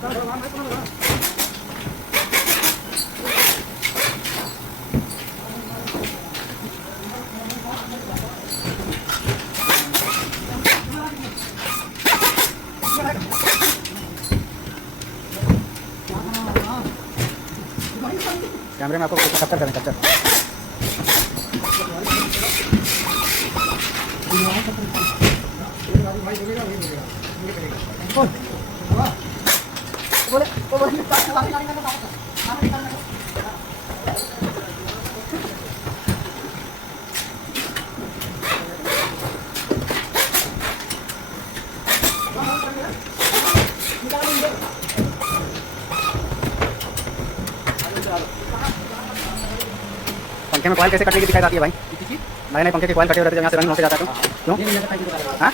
कैमरे में आपको कैप्चर करें, कैप्चर। पंखे में कॉइल कैसे कटने की दिक्कत आती है भाई? नए नए पंखे के कॉइल कटे हुए रहते हैं, जब यहाँ से रंग होते जाता है तो क्यों? हाँ